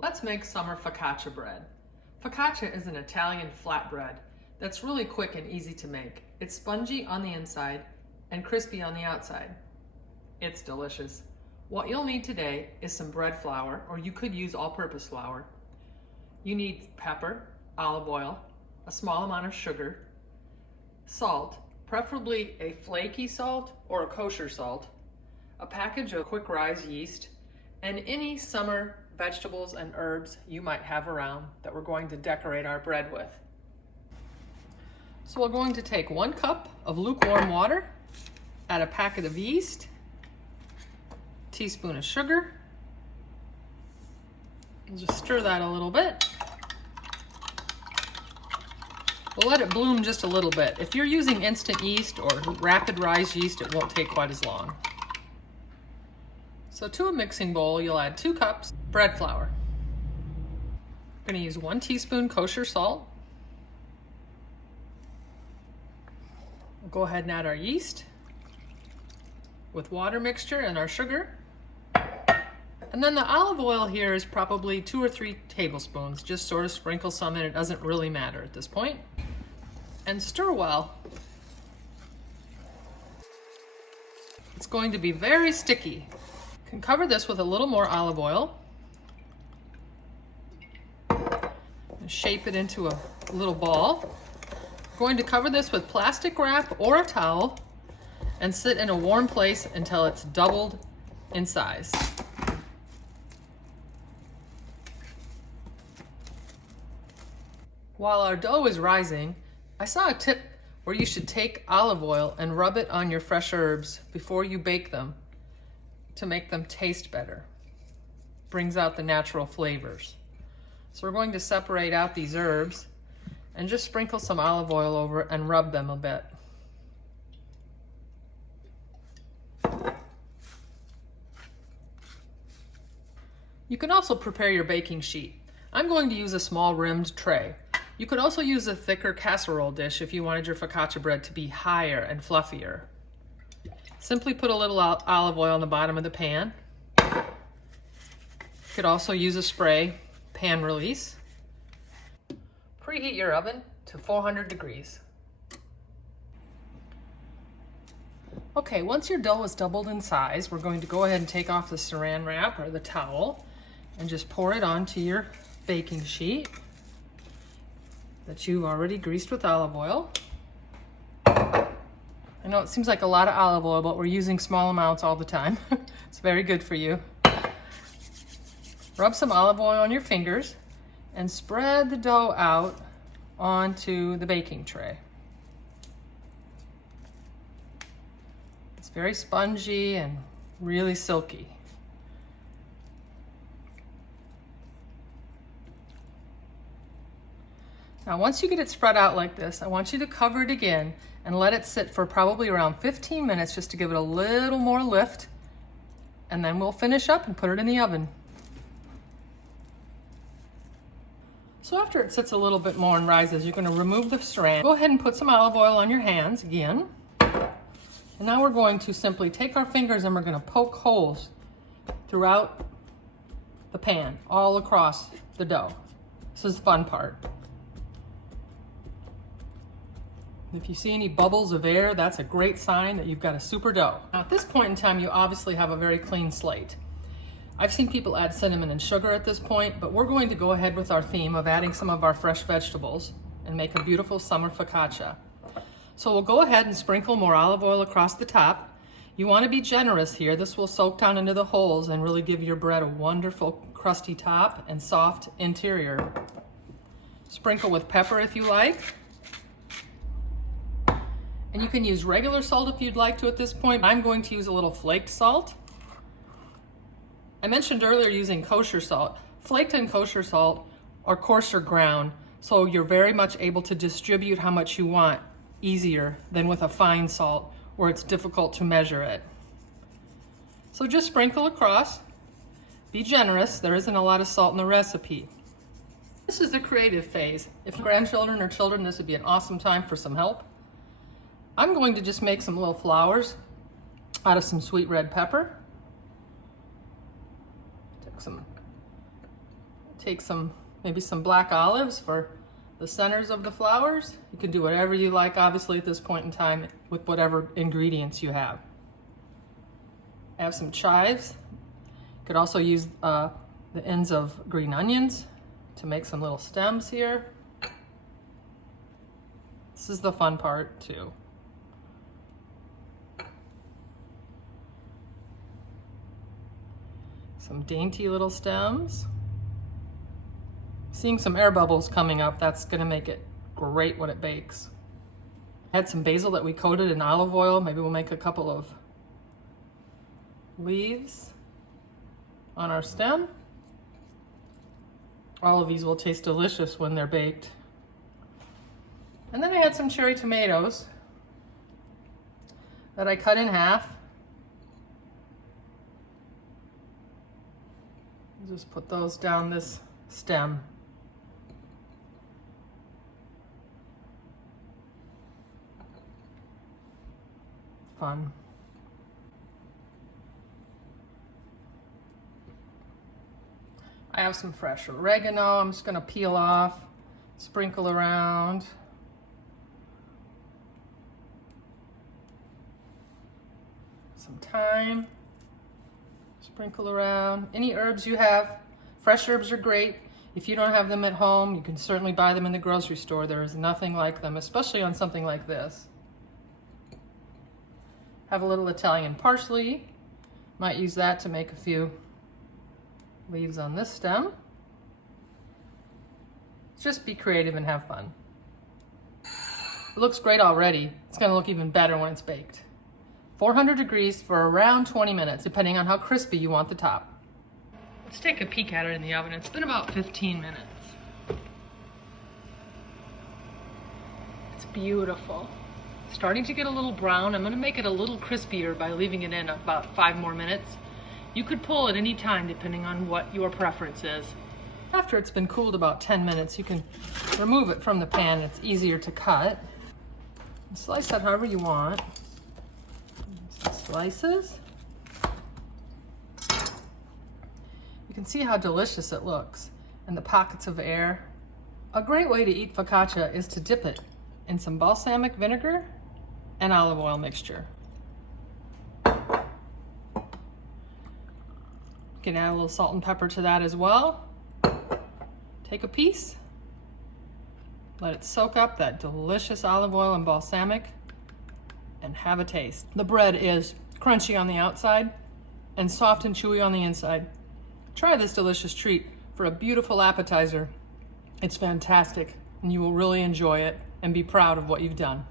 Let's make summer focaccia bread. Focaccia is an Italian flatbread that's really quick and easy to make. It's spongy on the inside and crispy on the outside. It's delicious. What you'll need today is some bread flour, or you could use all-purpose flour. You need pepper, olive oil, a small amount of sugar, salt, preferably a flaky salt or a kosher salt, a package of quick rise yeast, and any summer vegetables and herbs you might have around that we're going to decorate our bread with. So we're going to take 1 cup of lukewarm water, add a packet of yeast, teaspoon of sugar. We'll just stir that a little bit. We'll let it bloom just a little bit. If you're using instant yeast or rapid rise yeast, it won't take quite as long. So to a mixing bowl, you'll add 2 cups bread flour. We're going to use 1 teaspoon kosher salt. We'll go ahead and add our yeast with water mixture and our sugar. And then the olive oil here is probably 2 or 3 tablespoons. Just sort of sprinkle some in. It doesn't really matter at this point. And stir well. It's going to be very sticky. You can cover this with a little more olive oil. And shape it into a little ball. I'm going to cover this with plastic wrap or a towel and sit in a warm place until it's doubled in size. While our dough is rising, I saw a tip where you should take olive oil and rub it on your fresh herbs before you bake them to make them taste better. Brings out the natural flavors. So we're going to separate out these herbs and just sprinkle some olive oil over it and rub them a bit. You can also prepare your baking sheet. I'm going to use a small rimmed tray. You could also use a thicker casserole dish if you wanted your focaccia bread to be higher and fluffier. Simply put a little olive oil on the bottom of the pan. You could also use a spray pan release. Preheat your oven to 400 degrees. Okay, once your dough is doubled in size, we're going to go ahead and take off the saran wrap or the towel and just pour it onto your baking sheet that you've already greased with olive oil. I know it seems like a lot of olive oil, but we're using small amounts all the time. It's very good for you. Rub some olive oil on your fingers and spread the dough out onto the baking tray. It's very spongy and really silky. Now, once you get it spread out like this, I want you to cover it again and let it sit for probably around 15 minutes just to give it a little more lift. And then we'll finish up and put it in the oven. So after it sits a little bit more and rises, you're going to remove the saran. Go ahead and put some olive oil on your hands again. And now we're going to simply take our fingers and we're going to poke holes throughout the pan, all across the dough. This is the fun part. If you see any bubbles of air, that's a great sign that you've got a super dough. Now at this point in time, you obviously have a very clean slate. I've seen people add cinnamon and sugar at this point, but we're going to go ahead with our theme of adding some of our fresh vegetables and make a beautiful summer focaccia. So we'll go ahead and sprinkle more olive oil across the top. You want to be generous here. This will soak down into the holes and really give your bread a wonderful crusty top and soft interior. Sprinkle with pepper if you like. And you can use regular salt if you'd like to at this point. I'm going to use a little flaked salt. I mentioned earlier using kosher salt. Flaked and kosher salt are coarser ground, so you're very much able to distribute how much you want easier than with a fine salt where it's difficult to measure it. So just sprinkle across. Be generous. There isn't a lot of salt in the recipe. This is the creative phase. If grandchildren or children, this would be an awesome time for some help. I'm going to just make some little flowers out of some sweet red pepper. Take some Take maybe some black olives for the centers of the flowers. You can do whatever you like, obviously, at this point in time with whatever ingredients you have. I have some chives. You could also use the ends of green onions to make some little stems here. This is the fun part too. Some dainty little stems. Seeing some air bubbles coming up, that's gonna make it great when it bakes. I had some basil that we coated in olive oil. Maybe we'll make a couple of leaves on our stem. All of these will taste delicious when they're baked. And then I had some cherry tomatoes that I cut in half. Just put those down this stem. Fun. I have some fresh oregano. I'm just gonna peel off, sprinkle around. Some thyme, sprinkle around. Any herbs you have, fresh herbs are great. If you don't have them at home, you can certainly buy them in the grocery store. There is nothing like them, especially on something like this. Have a little Italian parsley. Might use that to make a few leaves on this stem. Just be creative and have fun. It looks great already. It's gonna look even better when it's baked. 400 degrees for around 20 minutes, depending on how crispy you want the top. Let's take a peek at it in the oven. It's been about 15 minutes. It's beautiful. Starting to get a little brown. I'm gonna make it a little crispier by leaving it in about 5 more minutes. You could pull at any time depending on what your preference is. After it's been cooled about 10 minutes, you can remove it from the pan. It's easier to cut. Slice that however you want. Some slices. You can see how delicious it looks and the pockets of air. A great way to eat focaccia is to dip it in some balsamic vinegar and olive oil mixture. You can add a little salt and pepper to that as well. Take a piece, let it soak up that delicious olive oil and balsamic, and have a taste. The bread is crunchy on the outside and soft and chewy on the inside. Try this delicious treat for a beautiful appetizer. It's fantastic, and you will really enjoy it and be proud of what you've done.